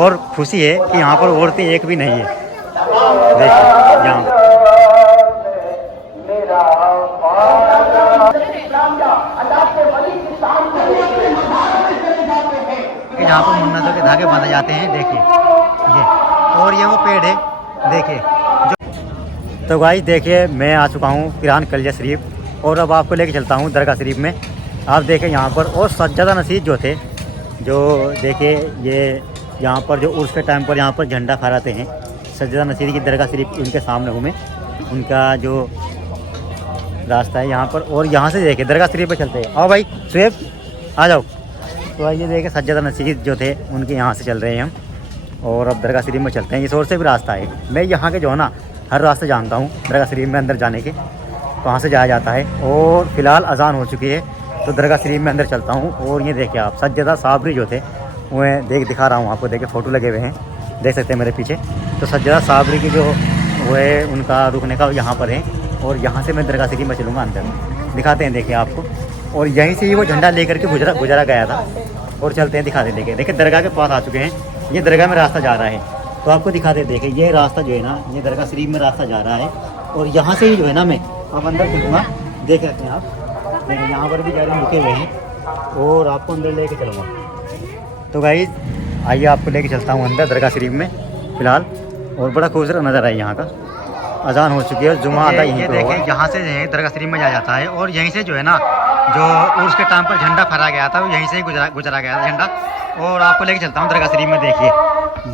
اور خوشی ہے کہ یہاں پر عورتیں ایک بھی نہیں ہے. دیکھیں یہاں یہاں پر منتوں کے دھاگے باندھے جاتے ہیں. دیکھیے یہ، اور یہ وہ پیڑ ہے دیکھیے جو. تو گائز دیکھیے میں آ چکا ہوں پیران کلیہ شریف، اور اب آپ کو لے کے چلتا ہوں درگاہ شریف میں. آپ دیکھیں یہاں پر اور سجادہ نشین جو تھے، جو دیکھیے یہ یہاں پر جو عرس کے ٹائم پر یہاں پر جھنڈا پھہراتے ہیں، سجادہ نشین کی درگاہ شریف ان کے سامنے ہوں میں. ان کا جو راستہ ہے یہاں پر، اور یہاں سے دیکھیں درگاہ شریف پہ چلتے ہیں. آؤ بھائی شعیب آ جاؤ. تو آئیے دیکھیں سجادہ نشین جو تھے ان کے یہاں سے چل رہے ہیں ہم، اور اب درگاہ شریف میں چلتے ہیں. اس اور سے بھی راستہ ہے. میں یہاں کے جو ہے نا ہر راستے جانتا ہوں درگاہ شریف میں اندر جانے کے، کہاں سے جایا جاتا ہے. اور فی الحال اذان ہو چکی ہے تو درگاہ شریف میں اندر چلتا ہوں. اور یہ دیکھیں آپ سجادہ صابری جو تھے وہ دکھا رہا ہوں آپ کو. دیکھیں فوٹو لگے ہوئے ہیں، دیکھ سکتے ہیں میرے پیچھے. تو سجادہ صابری کی جو وہ ہے ان کا رکنے کا یہاں پر ہے، اور یہاں سے میں درگاہ شریف میں چلوں گا اندر. دکھاتے ہیں دیکھیں آپ کو. اور یہیں سے ہی وہ جھنڈا لے کر کے گزرا گیا تھا. اور چلتے ہیں دکھاتے ہیں. دیکھیں درگاہ کے پاس آ چکے ہیں. یہ درگاہ میں راستہ جا رہا ہے تو آپ کو دکھاتے ہیں. دیکھیں یہ راستہ جو ہے نا یہ درگاہ شریف میں راستہ جا رہا ہے. اور یہاں سے ہی جو ہے نا میں اب اندر چلوں گا. دیکھ سکتے ہیں آپ، دیکھیں یہاں پر بھی گاڑی رکے ہوئے ہیں اور آپ کو اندر لے کے چلوں گا. تو گائز آئیے آپ کو لے کے چلتا ہوں اندر درگاہ شریف میں فی الحال. اور بڑا خوبصورت نظر ہے یہاں کا. اذان ہو چکی ہے، جمعہ ادا یہیں پہ ہوگا. یہاں سے درگاہ شریف میں جایا جاتا ہے، اور یہیں سے جو ہے نا جو عرس کے ٹائم پر جھنڈا پھہرایا گیا تھا وہ یہیں سے ہی گزرا گیا تھا جھنڈا. اور آپ کو لے کے چلتا ہوں درگاہ شریف میں. دیکھیے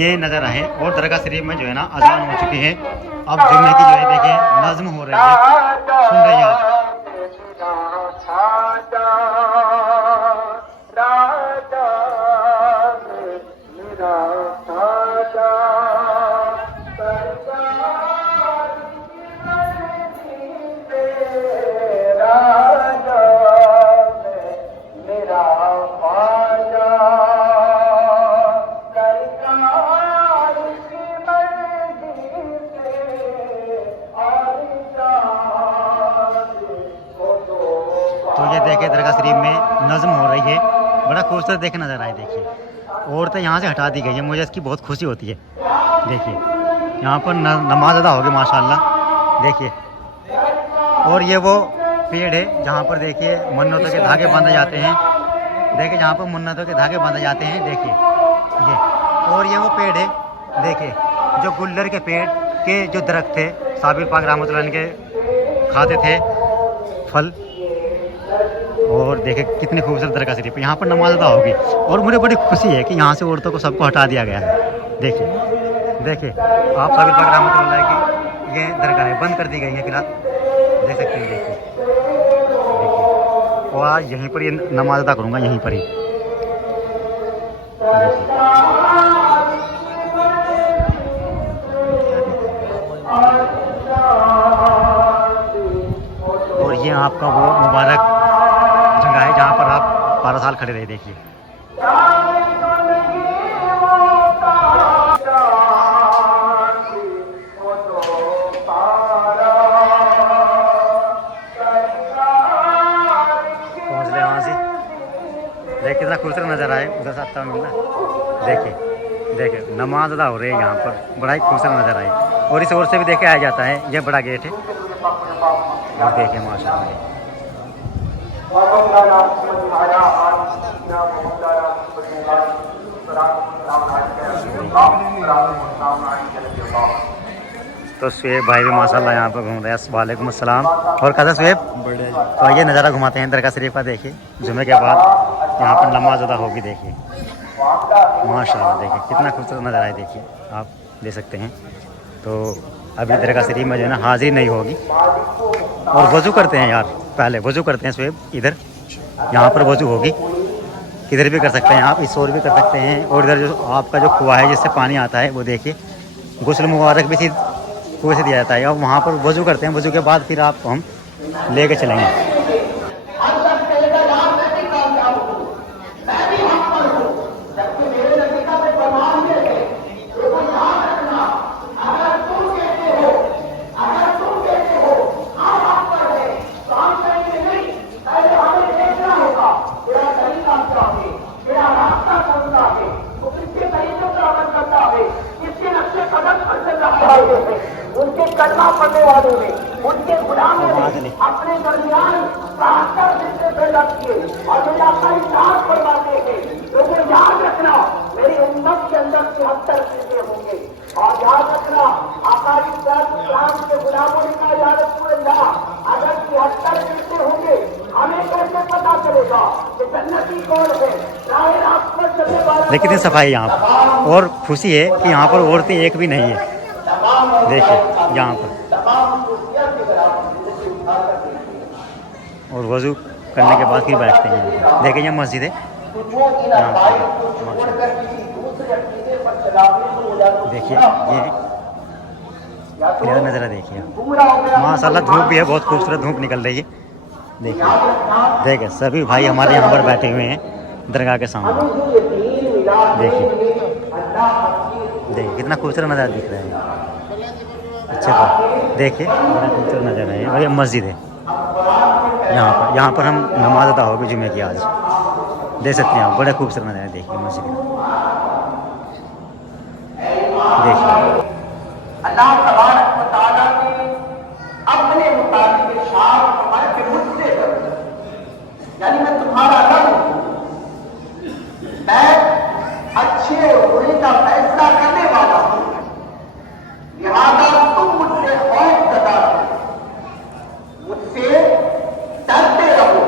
یہ نظر ہے، اور درگاہ شریف میں جو ہے نا اذان ہو چکی ہے. اب جمعے کی جو ہے دیکھیں نظم ہو رہی ہے، سن رہی ہے آپ. تو یہ دیکھیں درگاہ شریف میں نظم ہو رہی ہے، بڑا خوبصورت دیکھے نظر آئے. دیکھیے عورتیں یہاں سے ہٹا دی گئی ہیں، مجھے اس کی بہت خوشی ہوتی ہے. دیکھیے یہاں پر نماز ادا ہوگی ماشاء اللہ. دیکھیے اور یہ وہ پیڑ ہے جہاں پر دیکھیے منتوں کے دھاگے باندھے جاتے ہیں. دیکھیے جہاں پر منتوں کے دھاگے باندھے جاتے ہیں. دیکھیے یہ، اور یہ وہ پیڑ ہے دیکھیے جو گلر کے پیڑ کے جو درخت تھے صابر پاک رحمۃ اللہ علیہ کے کھاتے تھے پھل. اور دیکھیں کتنی خوبصورت درگاہ شریف. یہاں پر نماز ادا ہوگی، اور مجھے بڑی خوشی ہے کہ یہاں سے عورتوں کو سب کو ہٹا دیا گیا ہے. دیکھیے آپ صابر پاک رحمۃ اللہ کی یہ درگاہیں بند کر دی گئی ہیں فی الحال. دیکھ سکتے ہیں. دیکھیے اور آج یہیں پر یہ نماز ادا کروں گا یہیں پر ہی. اور یہ آپ کا وہ مبارک جگہ ہے جہاں پر آپ 12 سال کھڑے رہے. دیکھیے پہنچ لے وہاں سے. دیکھ کتنا خوبصورت نظر آئے ادھر سے آتا ہوں ملنا. دیکھیں نماز ادا ہو رہی ہے یہاں پر، بڑا ہی خوبصورت نظر آئی. اور اس اور سے بھی دیکھے آیا جاتا ہے. یہ بڑا گیٹ ہے اور دیکھیں ماشاء اللہ. تو شعیب بھائی بھی ماشاء اللہ یہاں پہ گھوم رہے ہیں. وعلیکم السلام. اور کیسا شعیب؟ تو آئیے نظارہ گھماتے ہیں درگاہ شریف کا. دیکھیے جمعے کے بعد یہاں پر نماز ادا ہوگی. دیکھیے ماشاء اللہ دیکھیے کتنا خوبصورت نظر آئے. دیکھیے آپ دیکھ سکتے ہیں. تو ابھی درگاہ شریف میں جو ہے نا حاضری نہیں ہوگی. اور وضو کرتے ہیں یار، پہلے وضو کرتے ہیں شعیب. ادھر یہاں پر وضو ہوگی، ادھر بھی کر سکتے ہیں آپ، اس اور بھی کر سکتے ہیں. اور ادھر جو آپ کا جو کنواں ہے جس سے پانی آتا ہے وہ دیکھیے غسل مبارک بھی کنویں سے دیا جاتا ہے. اور وہاں پر وضو کرتے ہیں. وضو کے بعد پھر آپ کو ہم لے کے چلیں گے. والے ہیں, ان کے کلمہ پڑھنے والے ہیں, ان کے غلاموں نے اپنے درمیان 72 حصے پیدا کیے اور میرے آقا ارشاد فرماتے ہیں لوگوں یاد رکھنا میری امت کے اندر 73 چیزیں ہوں گے, اور یاد رکھنا آقا اسلام کے غلاموں نے کہا یا رسول اللہ اگر 73 چیزیں ہوں گے ہمیں کیسے پتا چلے گا کہ جنتی کون ہے, راہ راست پر چلنے والا. لیکن صفائی یہاں پر, اور خوشی ہے کہ یہاں پر عورتیں ایک بھی نہیں ہے. دیکھیے یہاں پر, اور وضو کرنے کے بعد پھر بیٹھتے ہیں. دیکھیں یہ مسجد ہے یہاں پر, دیکھیے یہ کلیئر نظرہ دیکھیے ماشاء اللہ. دھوپ بھی ہے, بہت خوبصورت دھوپ نکل رہی ہے. دیکھیے دیکھیں سبھی بھائی ہمارے یہاں پر بیٹھے ہوئے ہیں درگاہ کے سامنے. دیکھیے دیکھیے کتنا خوبصورت نظارہ دکھ رہا ہے. اچھا پر دیکھیے بڑا خوبصورت نظارہ ہے. اور یہ مسجد ہے یہاں پر ہم نماز ادا ہوگی جمعے کی آج. دیکھ سکتے ہیں آپ بڑے خوبصورت نظارہ. دیکھیے مسجد دیکھیے. اللہ تبارک و تعالیٰ نے اپنے مطابق ارشاد فرمایا کہ مجھ سے ڈرو, یعنی میں تمہارا رب ہوں, میں اچھے اور برے کا فیصلہ کرنے والا ہوں, لہذا تم مجھ سے خوف زدہ رہو, مجھ سے ڈرتے رہو,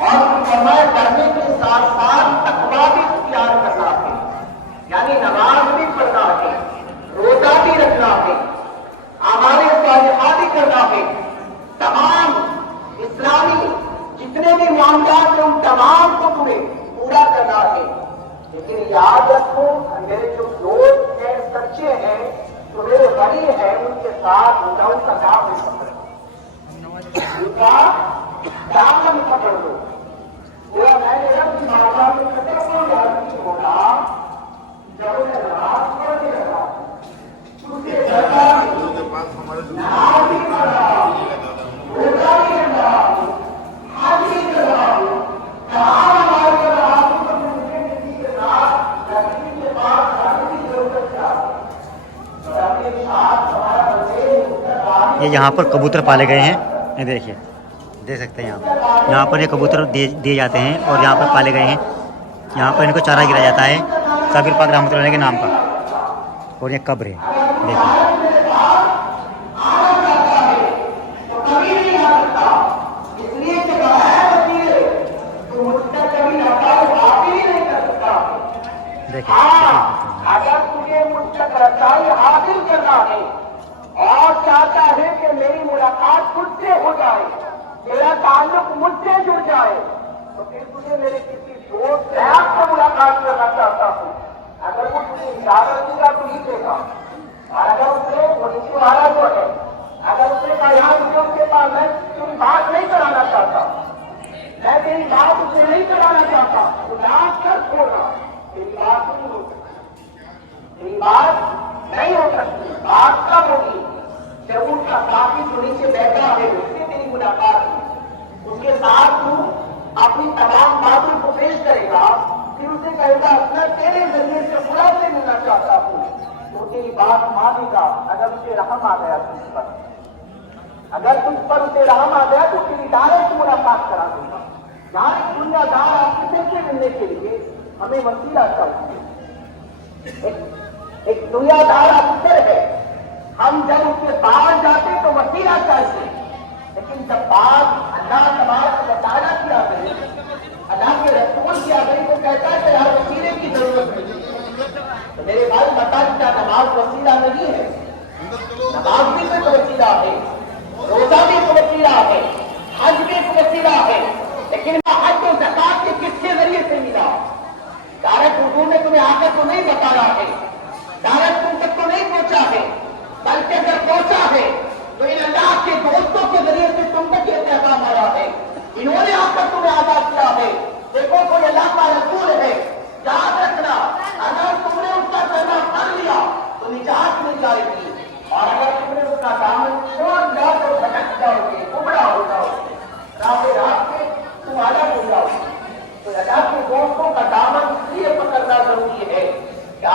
اور فرمایا ڈرنے کے ساتھ ساتھ تقویٰ بھی اختیار کرنا ہے, یعنی نماز بھی پڑھنا ہے, روزہ بھی رکھنا ہے, اعمال صالحہ بھی کرنا ہے, تمام اسلامی جتنے بھی معاملات ہیں ان تمام کو تمہیں پورا کرنا ہے. لیکن یاد رکھو میرے جو دوست ہیں سچے ہیں جو میرے بڑے ہیں ان کے ساتھ ان کا کام نہیں پکڑو, ان کا دامن پکڑ دو. میں نے رب کی بارگاہ میں قدر کو یاد ہوگا جب میں نماز پڑھنے لگا یہ یہاں پر کبوتر پالے گئے ہیں. یہ دیکھیے دیکھ سکتے ہیں یہاں پر یہ کبوتر دیے جاتے ہیں اور یہاں پر پالے گئے ہیں. یہاں پر ان کو چارہ گرایا جاتا ہے صابر پاک رحمۃ اللہ علیہ کے نام کا. اور یہ قبر ہے دیکھیے. اگر تجھے مجھ تک رسائی حاصل کرنا ہے اور چاہتا ہے کہ میری ملاقات مجھ سے ہو جائے, میرا تعلق مجھ سے جڑ جائے, تو پھر تجھے میرے کسی دوست آپ سے ملاقات کرنا چاہتا ہوں. اگر وہ تجھے اجازت دے گا تو ہی دے گا, اور اگر اس نے منشی والا جو ہے اگر اس نے کہا یہاں مجھے اس کے پاس میں تم بات نہیں کرانا چاہتا, میں تیری بات اسے نہیں کرانا چاہتا, تو لاش کر چھوڑنا, تیری بات نہیں ہو سکتی, تیری بات نہیں ہو سکتی. بات کب ہوگی جب اس کا ساتھی جو نیچے بیٹھا ہے اس سے تیری ملاقات ہوگی, اس کے ساتھ تو اپنی تمام باتوں کو پیش کرے گا, پھر اسے کہے گا میں تیرے ذریعے سے خدا سے ملنا چاہتا ہوں, تو تیری بات مانے گا. اگر اسے رحم آ گیا تجھ پر, اگر تجھ پر اسے رحم آ گیا تو تیری ڈائریکٹ ملاقات کرا دوں گا. یہاں ایک دنیا دار کسی سے ملنے کے لیے ہمیں وسیلہ چاہیے. ایک دنیا دار افسر ہے, ہم جب اس کے باہر جاتے تو وسیلہ چاہیے, لیکن جب بات اللہ تبارک و تعالیٰ کی آ گئی, اللہ کے رسول کی آ گئی تو کہتا ہے کہ ہر وسیلے کی ضرورت نہیں. تو میرے بھائی بتا کیا نماز وسیلہ نہیں ہے؟ نماز بھی کوئی وسیلہ ہے, روزہ بھی ایک وسیلہ ہے, حج بھی ایک وسیلہ ہے, لیکن حج و زکات کے کس کے ذریعے سے ملا؟ ڈائریکٹ حضور نے تمہیں آ کر تو نہیں بتایا ہے, ڈائریکٹ تم تک تو نہیں پہنچا ہے, بلکہ اگر پہنچا ہے تو ان اللہ کے دوستوں کے ذریعے سے تم تک یہ پیغام آیا ہے, انہوں نے آ کر تمہیں آزاد کیا ہے. دیکھو کوئی اللہ کا رسول ہے, یاد رکھنا اگر تم نے اس کا کلمہ پڑھ لیا تو نجات مل جائے گی, اور اگر تم نے اس کا دامن چھوڑ دیا تو بھٹک جاؤ گے, گمراہ ہو جاؤ گے, راہ راست سے تم الگ ہو جاؤ گے. تو اللہ کے دوستوں کا دامن اس لیے پکڑنا ضروری ہے کہ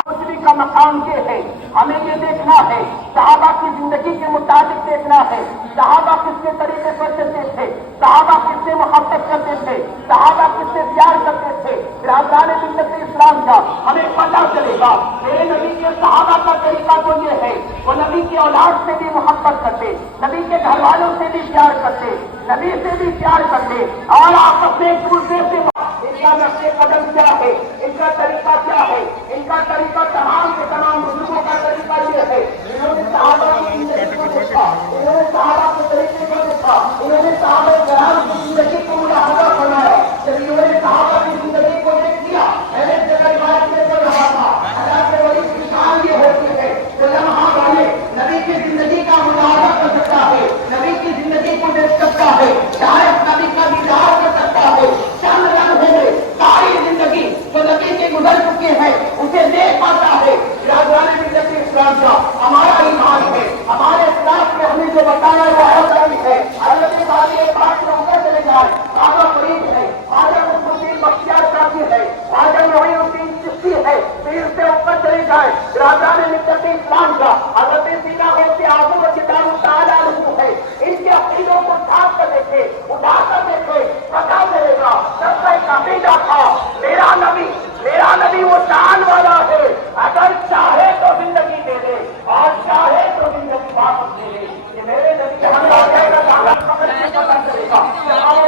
کا مقام یہ ہے, ہمیں یہ دیکھنا ہے ہے, صحابہ کی زندگی کے مطابق دیکھنا ہے. صحابہ کس کے طریقے پر چلتے تھے, صحابہ کس سے محبت کرتے تھے, صحابہ کس سے پیار کرتے تھے. برادران ملت اسلام کا ہمیں پتہ چلے گا میرے نبی کے صحابہ کا طریقہ تو یہ ہے, وہ نبی کی اولاد سے بھی محبت کرتے, نبی کے گھر والوں سے بھی پیار کرتے, نبی سے بھی پیار کرتے, اور آپس میں ایک دوسرے سے. ان کا نقش قدم کیا ہے, ان کا طریقہ کیا ہے, ان کا طریقہ تمام کے تمام بزرگوں کا طریقہ یہ ہے. انہوں نے صحابہ کی زندگی کو دیکھا, انہوں نے صحابہ کے طریقے کو دیکھا, انہوں نے صحابہ کرام کی زندگی کو ملاحظہ بنایا. جب انہوں نے صحابہ کی زندگی کو دیکھ لیا, میں نے جگہ بات میں پڑھ رہا تھا, اللہ کے ولی کی شان یہ ہوتی ہے جو لمحہ والے نبی کی زندگی کا ملاحظہ کر سکتا ہے, نبی کی زندگی کو دیکھ سکتا ہے, ڈائریکٹ نبی کا دیدار کر سکتا ہے. چند لمحوں میں ساری زندگی جو نبی کے گزر چکے ہیں اسے دیکھ پاتا ہے. برادران ملت اسلام کا ہمارا ایمان ہے, ہمارے اسلام نے ہمیں جو بتایا وہ ہے ہے. حضرت ساری بات روکے چلے جائے, خواجہ فرید ہے, خواجہ الدین بختیار کافی ہے, خواجہ معین الدین چشتی ہے, پیر سے اوپر چلے جائے. برادران ملت اسلام کا حضرت سینا غوث اعظم و کتاب تعالیٰ عنہ ہے. ان کے عقیدوں کو اٹھا کر دیکھے, اٹھا کر دیکھے, پتا چلے گا. سب کا ایک عقیدہ تھا, میرا نبی وہ شان والا ہے, اگر چاہے تو زندگی دے دے اور چاہے تو زندگی واپس دے دے. کہ میرے نبی ہمیں پتا چلے گا جب ہم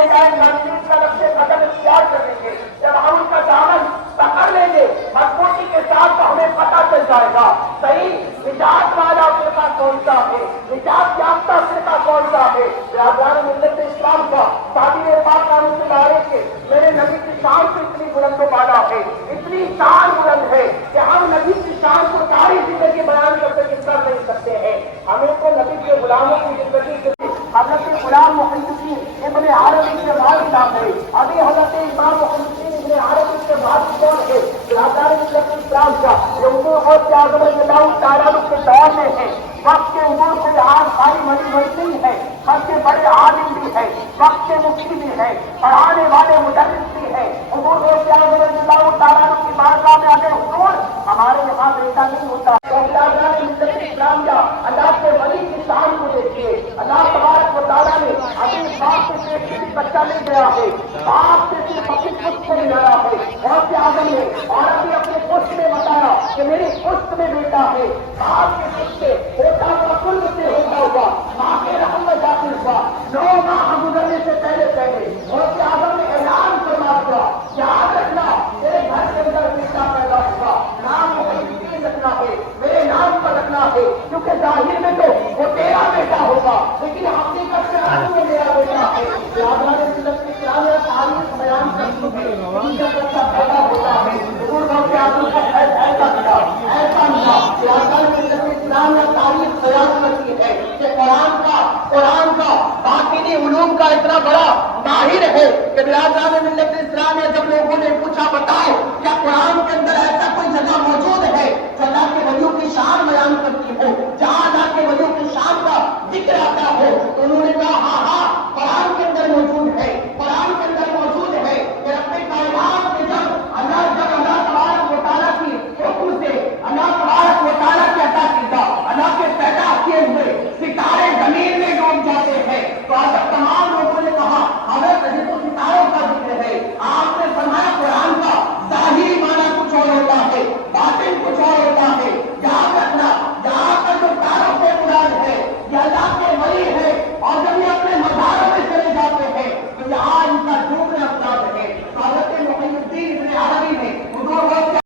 کا لفظ قدم اختیار کریں گے, جب ہم ان کا دامن پکڑ لیں گے مضبوطی کے ساتھ تو ہمیں پتا چل جائے گا صحیح نجات والا فرقہ کون سا ہے, نجات یافتہ فرقہ کون سا ہے. برادران ملت اسلام کا تعبیر پاک قانون سے بارے کے میرے نبی کی شان سے اتنی بلند و بالا ہے, اتنی شان بلند ہے کہ ہم نبی کی شان کو ساری زندگی بیان کر نہیں سکتے ہیں. ہمیں تو نبی کے غلاموں کی زندگی کے حضرت غلام محی الدین ابن عربی کے بعد نام ہے, ابھی حضرت امام محی الدین ابن عربی کے بعد کون ہے. برادران ملت اسلام کا اردو اور اعظم اللہ تعالیٰ کے دور میں ہے. وقت کے عبور سے آج بھائی مری نہیں ہے, سب سے بڑے عالم بھی ہے, وقت کے مفتی بھی ہے, پڑھانے والے مدرس بھی ہے. عبور اور اعظم اللہ تعالیٰ کی بارگاہ میں اگر حضور ہمارے یہاں بیٹا نہیں ہوتا تو اسلام کا اللہ کے ولی کی شان کو دیکھیے. اللہ تبارک و تعالیٰ نے ابھی باپ سے کسی بچہ نہیں گیا ہے, باپ سے صرف اپنی پشت سے گیا ہے. اور اعظم نے اور ابھی اپنے پشت میں بتایا کہ میری پشت میں بیٹا ہے. باپ کے پشت سے ہوتا ہوا کل سے ہوتا ہوا ماں کے رحم میں داخل ہوا 9 ماہ گزرنے سے پہلے اور اعظم نے اعلان فرما دیا, یاد رکھنا تیرے گھر کے اندر بیٹا پیدا ہوگا, نام محی رکھنا ہے, میرے نام پر رکھنا ہے, کیونکہ ظاہر میں تو وہ تیرا بیٹا ہوگا لیکن حقیقت میں میرا بیٹا ہے. تاریخ بیان بچہ پیدا ہوتا ہے, اسلام نے تاریخ بیان کرتی ہے کہ قرآن کا باطنی علوم کا اتنا بڑا ماہر ہے کہ برادران ملت اسلام نے جب لوگوں نے پوچھا بتاؤ کیا قرآن کے اندر ایسا کوئی جگہ موجود ہے جو اللہ کے ولیوں کی شان بیان کرتی ہو, جہاں اللہ کے ولیوں کی شان کا ذکر آتا